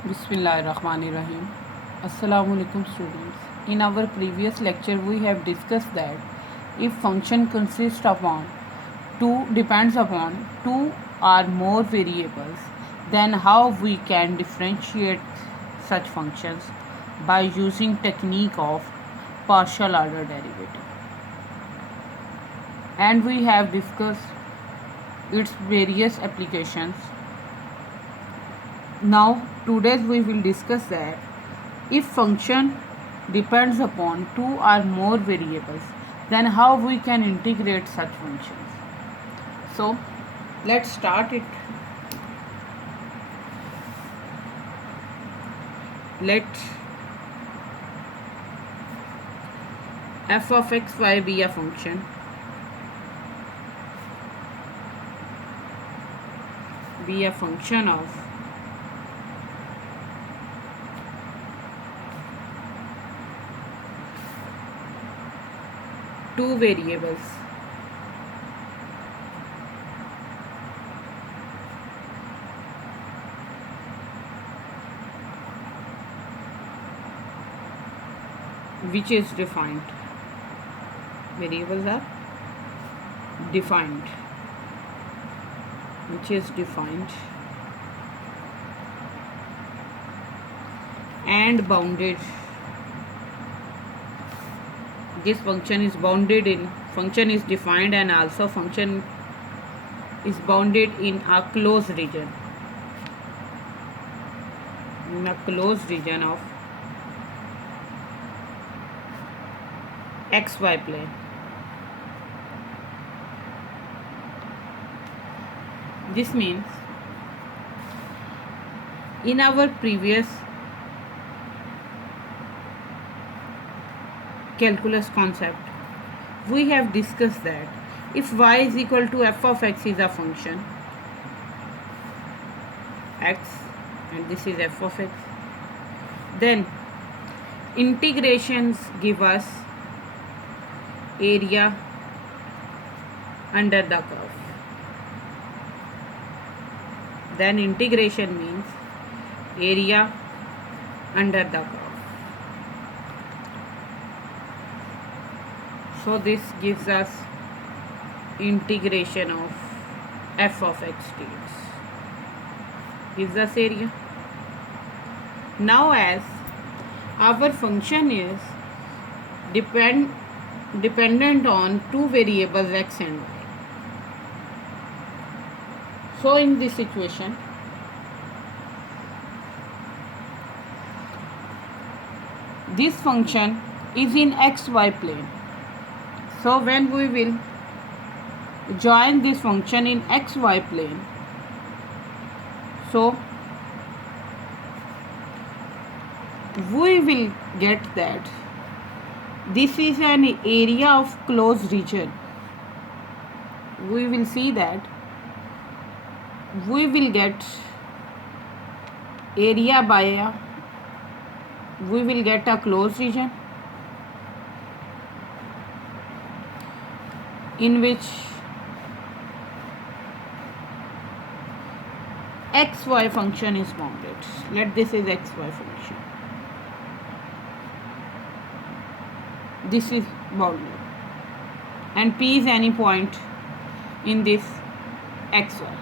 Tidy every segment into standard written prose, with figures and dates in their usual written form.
Bismillahirrahmanirrahim. Assalamu alaikum students. In our previous lecture we have discussed that if function consists upon depends upon two or more variables, then how we can differentiate such functions by using technique of partial order derivative. And we have discussed its various applications. Now today we will discuss that if function depends upon two or more variables, then how we can integrate such functions. So let's start it. Let f of xy be a function of two variables which is defined. Variables are defined, which is defined and bounded. This function is bounded in, function is defined and also function is bounded in a closed region, of xy plane. This means in our previous calculus concept we have discussed that if y is equal to f of x is a function x and this is f of x, then integrations give us area under the curve. Then integration means area under the curve. So this gives us integration of f of x dx, gives us area. Now as our function is dependent on two variables x and y, so in this situation this function is in xy plane. So when we will join this function in xy plane, so we will get that this is an area of closed region. We will see that we will get area by we will get a closed region in which xy function is bounded. Let this is xy function. This is bounded and P is any point in this xy.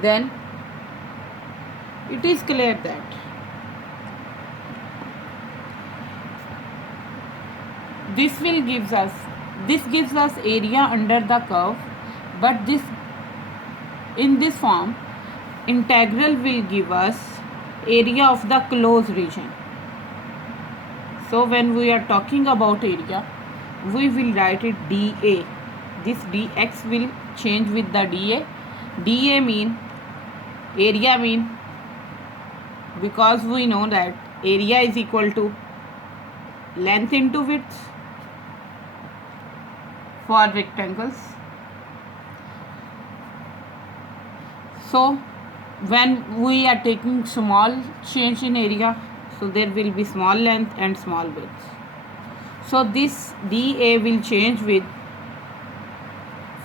Then it is clear that this gives us area under the curve, but this in this form integral will give us area of the closed region. So when we are talking about area, we will write it dA. This dx will change with the dA. dA mean area mean, because we know that area is equal to length into width for rectangles. So when we are taking small change in area, so there will be small length and small width. So this dA will change with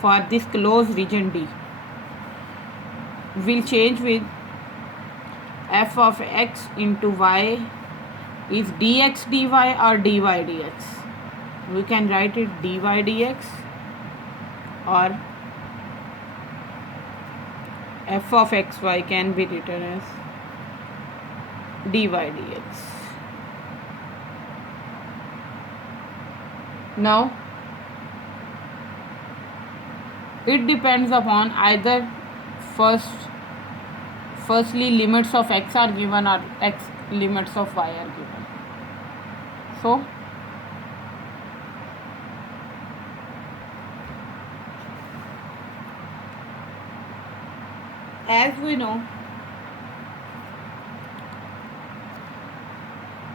for this closed region D will change with f of x into y is dx dy or dy dx. We can write it dy dx or f of xy can be written as dy dx. Now it depends upon either firstly limits of x are given or limits of y are given. So as we know,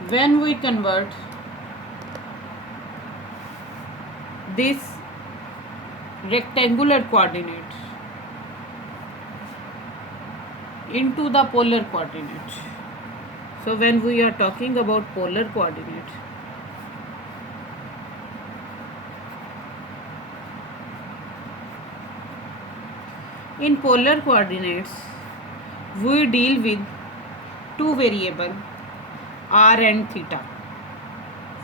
when we convert this rectangular coordinate into the polar coordinate, so when we are talking about polar coordinate, in polar coordinates we deal with two variables r and theta.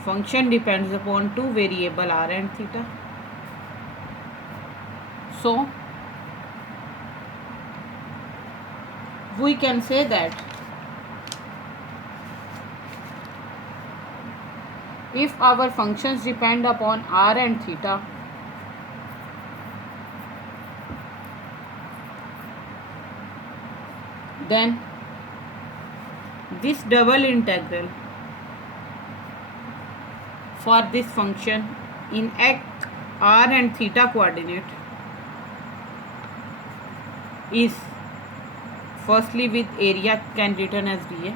Function depends upon two variables r and theta. So we can say that if our functions depend upon r and theta, then this double integral for this function in r and theta coordinate is firstly with area can written as dA,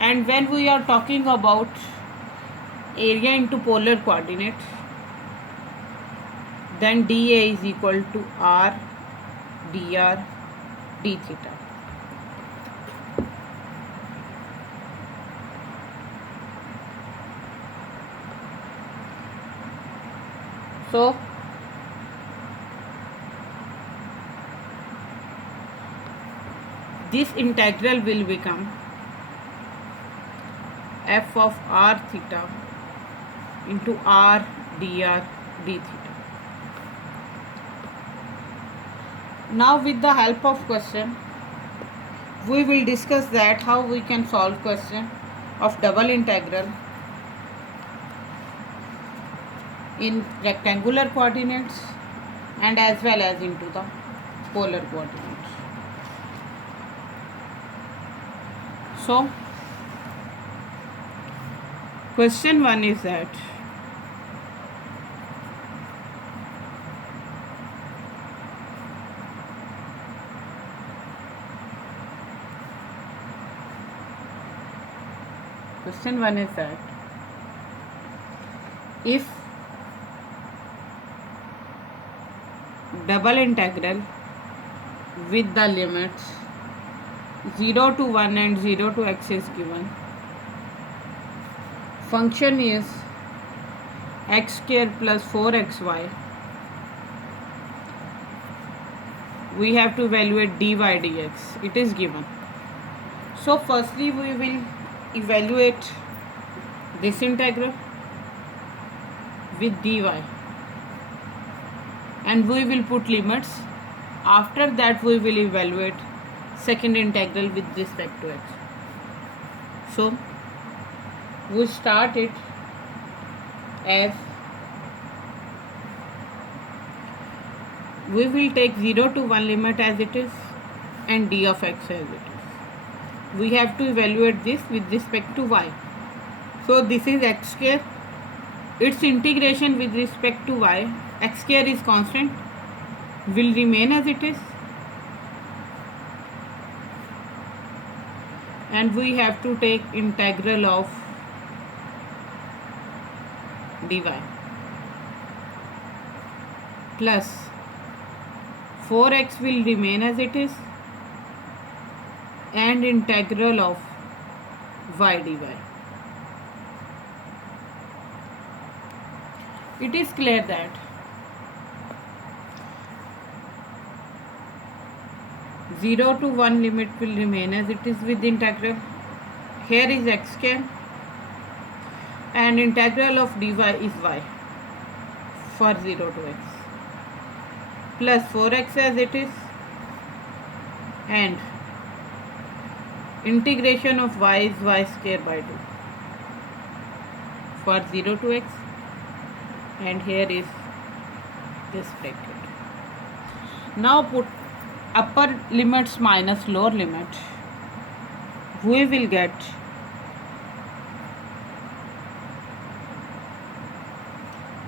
and when we are talking about area into polar coordinate, then dA is equal to r dr d theta. So this integral will become f of r theta into r dr d theta. Now with the help of question, we will discuss that how we can solve question of double integral in rectangular coordinates and as well as into the polar coordinates. So question 1 is that if double integral with the limits 0 to 1 and 0 to x is given, function is x square plus 4xy, we have to evaluate dy dx. It is given. So firstly we will evaluate this integral with dy and we will put limits. After that we will evaluate second integral with respect to x. So we start it as we will take 0 to 1 limit as it is and d of x as it is. We have to evaluate this with respect to y. So this is x square, its integration with respect to y, x square is constant, will remain as it is, and we have to take integral of dy plus 4x will remain as it is and integral of y dy. It is clear that 0 to 1 limit will remain as it is with integral. Here is x square and integral of dy is y for 0 to x plus 4x as it is, and integration of y is y square by 2 for 0 to x, and here is this bracket. Now put upper limits minus lower limit. We will get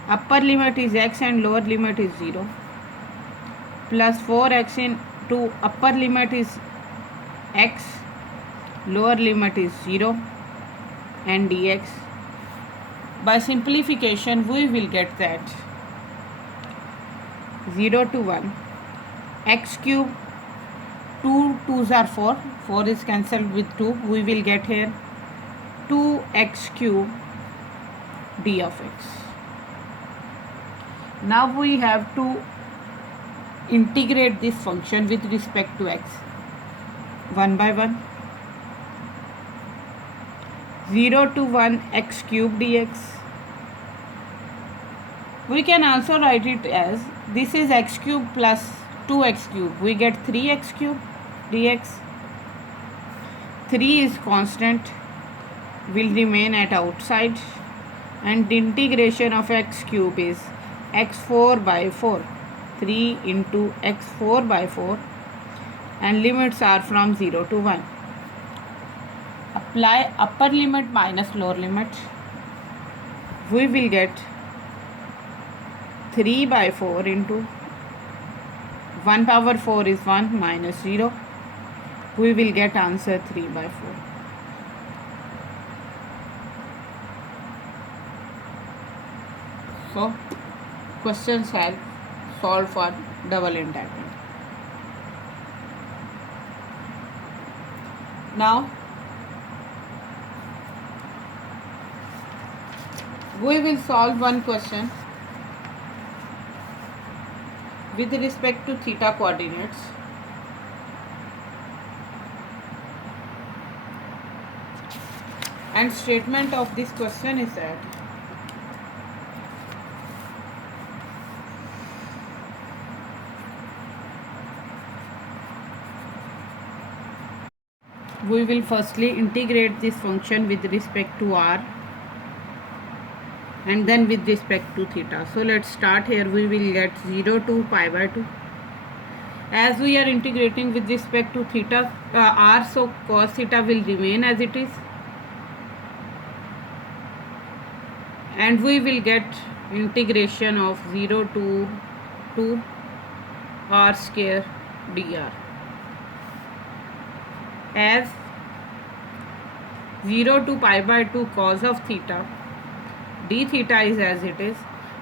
upper limit is x and lower limit is 0 plus 4x into upper limit is x, lower limit is 0 and dx. By simplification we will get that 0 to 1 x cube, 2 2s are 4, 4 is cancelled with 2, we will get here 2x cube d of x. Now we have to integrate this function with respect to x one by one. 0 to 1 x cube dx. We can also write it as this is x cube plus 2x cube. We get 3x cube dx. 3 is constant, will remain at outside, and the integration of x cube is x4 by 4. 3 into x4 by 4, and limits are from 0 to 1. Apply upper limit minus lower limit. We will get 3 by 4 into 1 power 4 is 1 minus 0. We will get answer 3 by 4. So questions have solved for double integral. Now we will solve one question with respect to theta coordinates. And statement of this question is that we will firstly integrate this function with respect to r and then with respect to theta. So let's start here. We will get 0 to pi by 2. As we are integrating with respect to theta r, so cos theta will remain as it is, and we will get integration of 0 to 2 r square dr. As 0 to pi by 2 cos of theta d theta is as it is,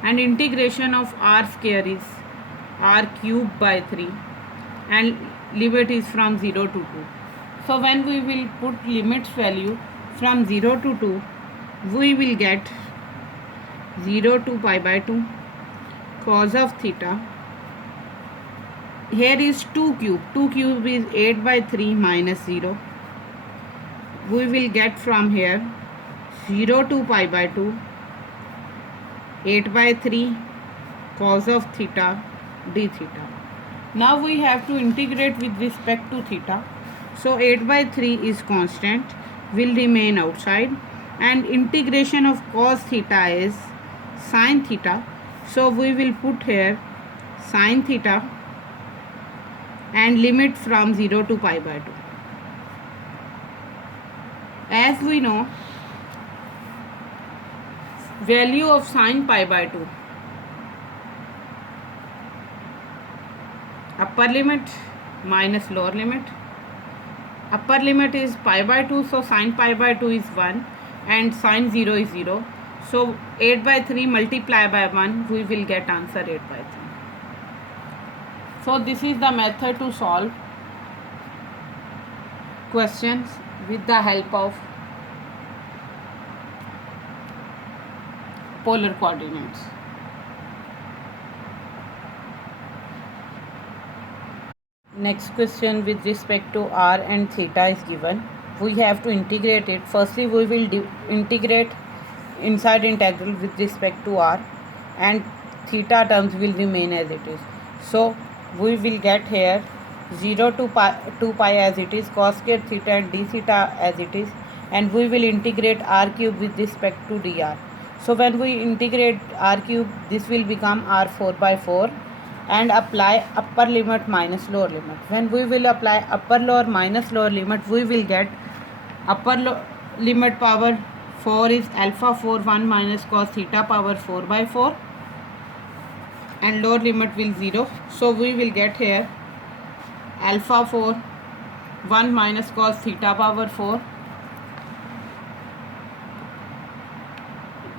and integration of r square is r cube by 3, and limit is from 0 to 2. So when we will put limits value from 0 to 2, we will get 0 to pi by 2 cos of theta. Here is 2 cube. 2 cube is 8 by 3 minus 0. We will get from here 0 to pi by 2 8 by 3 cos of theta d theta. Now we have to integrate with respect to theta. So 8 by 3 is constant, will remain outside, and integration of cos theta is sin theta. So we will put here sin theta and limit from 0 to pi by 2. As we know, value of sin pi by 2, upper limit minus lower limit. Upper limit is pi by 2, so sin pi by 2 is 1 and sin 0 is 0. So 8 by 3 multiply by 1, we will get answer 8 by 3. So this is the method to solve questions with the help of polar coordinates. Next question with respect to r and theta is given. We have to integrate it. Firstly, we will integrate inside integral with respect to r, and theta terms will remain as it is. So we will get here 0 to 2 pi as it is, cos square theta and d theta as it is, and we will integrate r cube with respect to dr. So when we integrate r cube, this will become r4 by 4, and apply upper limit minus lower limit. When we will apply upper lower minus lower limit, we will get upper limit power 4 is alpha 4 1 minus cos theta power 4 by 4, and lower limit will 0. So we will get here alpha 4 1 minus cos theta power 4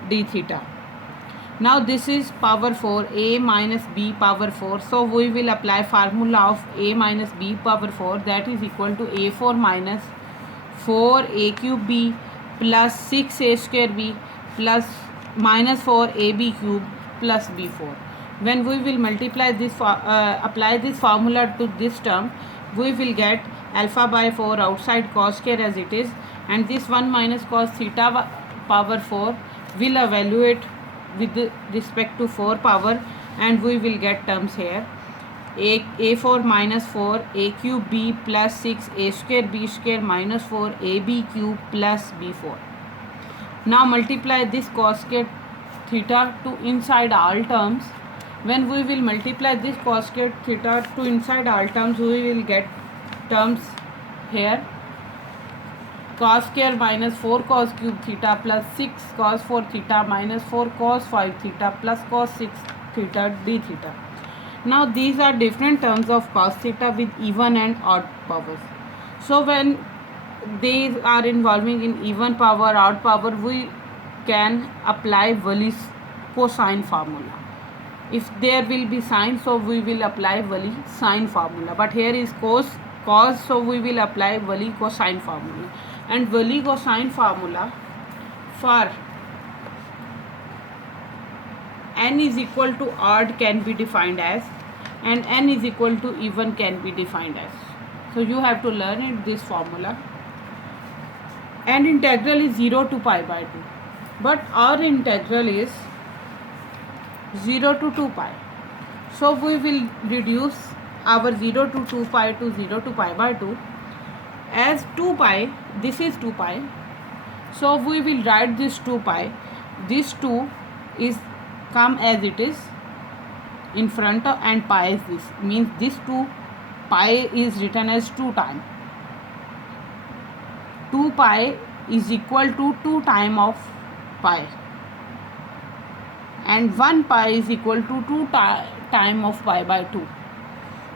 d theta. Now this is power 4, a minus b power 4. So we will apply formula of a minus b power 4, that is equal to a4 minus 4a cube b plus 6a square b plus minus 4ab cube plus b4. When we will multiply this, apply this formula to this term, we will get alpha by 4 outside cos square as it is, and this 1 minus cos theta power 4 will evaluate with respect to 4 power, and we will get terms here a4 minus 4 a cube b plus 6 a square b square minus 4 ab cube plus b4. Now multiply this cos square theta to inside all terms. When we will multiply this cos square theta to inside all terms, we will get terms here cos square minus 4 cos cube theta plus 6 cos 4 theta minus 4 cos 5 theta plus cos 6 theta d theta. Now these are different terms of cos theta with even and odd powers. So when these are involving in even power, odd power, we can apply Wallis cosine formula. If there will be sine, so we will apply Wallis sine formula, but here is cos, so we will apply Wallis cosine formula. And Wallis cosine formula for n is equal to odd can be defined as, and n is equal to even can be defined as. So you have to learn it, this formula. And integral is 0 to pi by 2, but our integral is 0 to 2 pi. So we will reduce our 0 to 2 pi to 0 to pi by 2 as 2 pi. This is 2 pi, so we will write this 2 pi. This 2 is come as it is in front of, and pi is this, means this 2 pi is written as 2 times. 2 pi is equal to 2 times of pi, and 1 pi is equal to 2 times of pi by 2.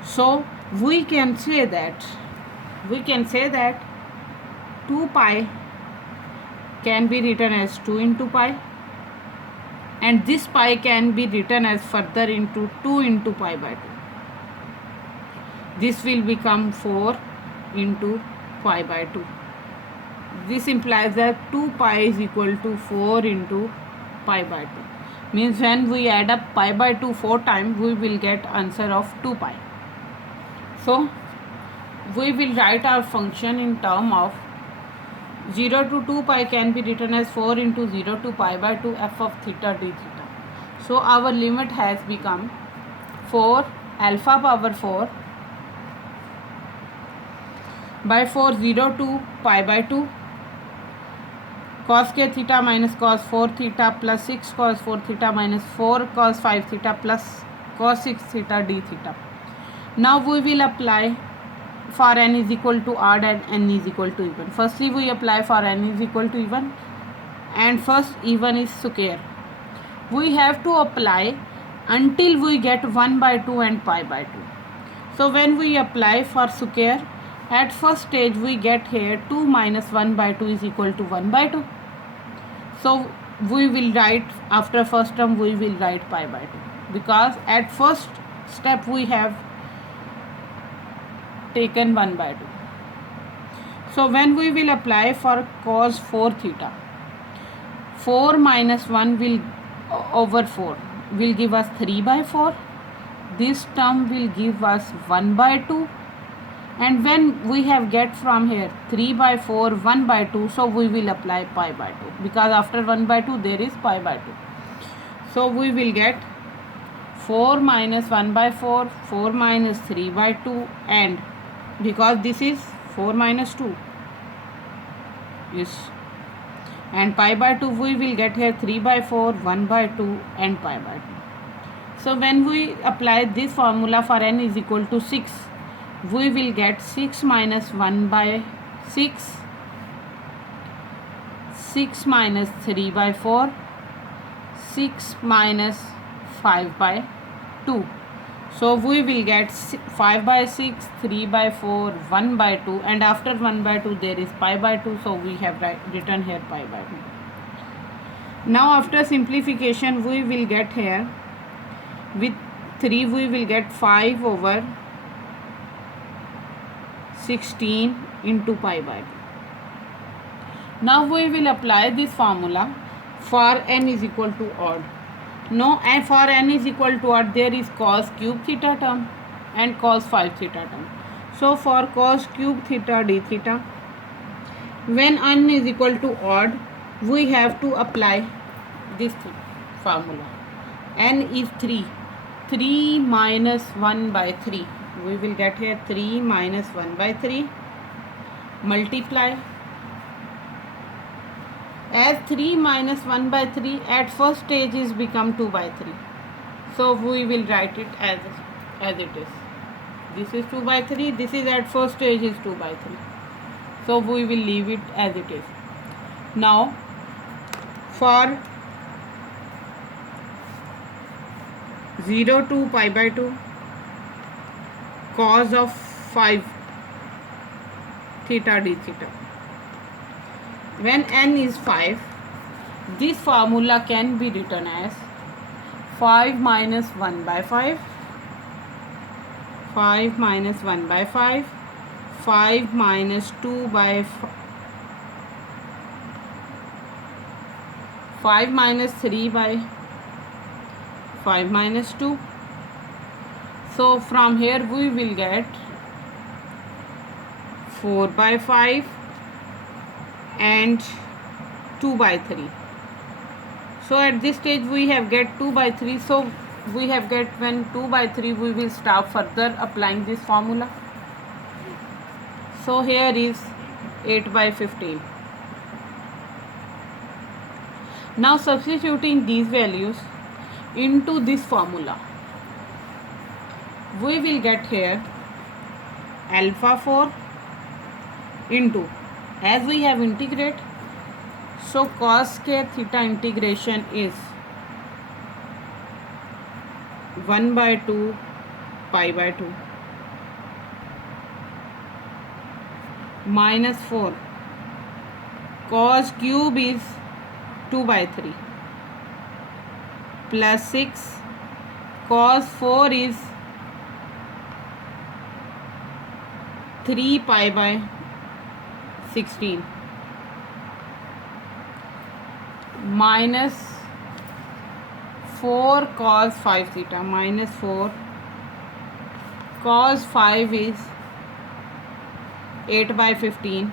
So we can say that 2 pi can be written as 2 into pi, and this pi can be written as further into 2 into pi by 2. This will become 4 into pi by 2. This implies that 2 pi is equal to 4 into pi by 2. Means when we add up pi by 2 4 times, we will get answer of 2 pi. So we will write our function in term of 0 to 2 pi can be written as 4 into 0 to pi by 2 f of theta d theta. So our limit has become 4 alpha power 4 by 4 0 to pi by 2 cos k theta minus cos 4 theta plus 6 cos 4 theta minus 4 cos 5 theta plus cos 6 theta d theta. Now we will apply for n is equal to odd and n is equal to even. Firstly we apply for n is equal to even, and first even is square. We have to apply until we get 1 by 2 and pi by 2. So when we apply for square, at first stage we get here 2 minus 1 by 2 is equal to 1 by 2. So we will write, after first term we will write pi by 2, because at first step we have taken 1 by 2. So when we will apply for cos 4 theta, 4 minus 1 will over 4 will give us 3 by 4. This term will give us 1 by 2, and when we have get from here 3 by 4 1 by 2, so we will apply pi by 2, because after 1 by 2 there is pi by 2. So we will get 4 minus 1 by 4, 4 minus 3 by 2, and because this is 4 minus 2 is, and pi by 2 we will get here 3 by 4, 1 by 2 and pi by 2. So when we apply this formula for n is equal to 6, we will get 6 minus 1 by 6, 6 minus 3 by 4, 6 minus 5 by 2. So we will get 5 by 6, 3 by 4, 1 by 2, and after 1 by 2 there is pi by 2, so we have written here pi by 2. Now after simplification we will get here, with 3 we will get 5 over 16 into pi by 2. Now we will apply this formula for n is equal to odd. No, and for n is equal to odd there is cos cube theta term and cos 5 theta term. So for cos cube theta d theta, when n is equal to odd, we have to apply this formula. N is 3. 3 minus 1 by 3. We will get here 3 minus 1 by 3. Multiply. As 3 minus 1 by 3 at first stage is become 2 by 3. So we will write it as it is. This is 2 by 3. This is at first stage is 2 by 3. So we will leave it as it is. Now for 0 to pi by 2, cos of 5 theta d theta. When n is 5, this formula can be written as 5 minus 1 by 5, 5 minus 1 by 5, 5 minus 2 by 5 minus 3 by 5 minus 2. So from here we will get 4 by 5 and 2 by 3. So at this stage we have get 2 by 3. So we have get when 2 by 3 we will start further applying this formula. So here is 8 by 15. Now substituting these values into this formula, we will get here alpha 4 into, as we have integrate, so cos square theta integration is 1 by 2 pi by 2 minus 4 cos cube is 2 by 3 plus 6 cos 4 is 3 pi by 16 minus 4 cos 5 theta minus 4 cos 5 is 8 by 15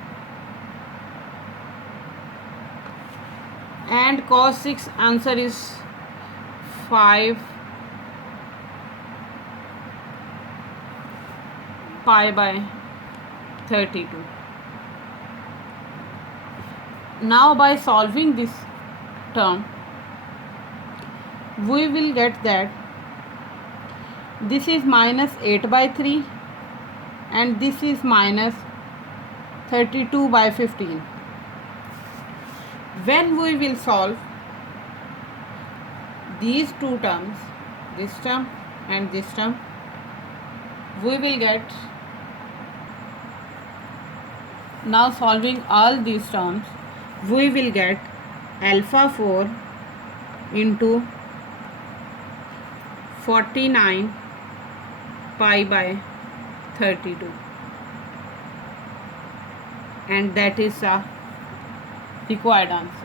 and cos 6 answer is 5 pi by 32. Now by solving this term, we will get that this is minus 8 by 3 and this is minus 32 by 15. When we will solve these two terms, this term and this term, we will get, now solving all these terms, we will get alpha 4 into 49 pi by 32, and that is a required answer.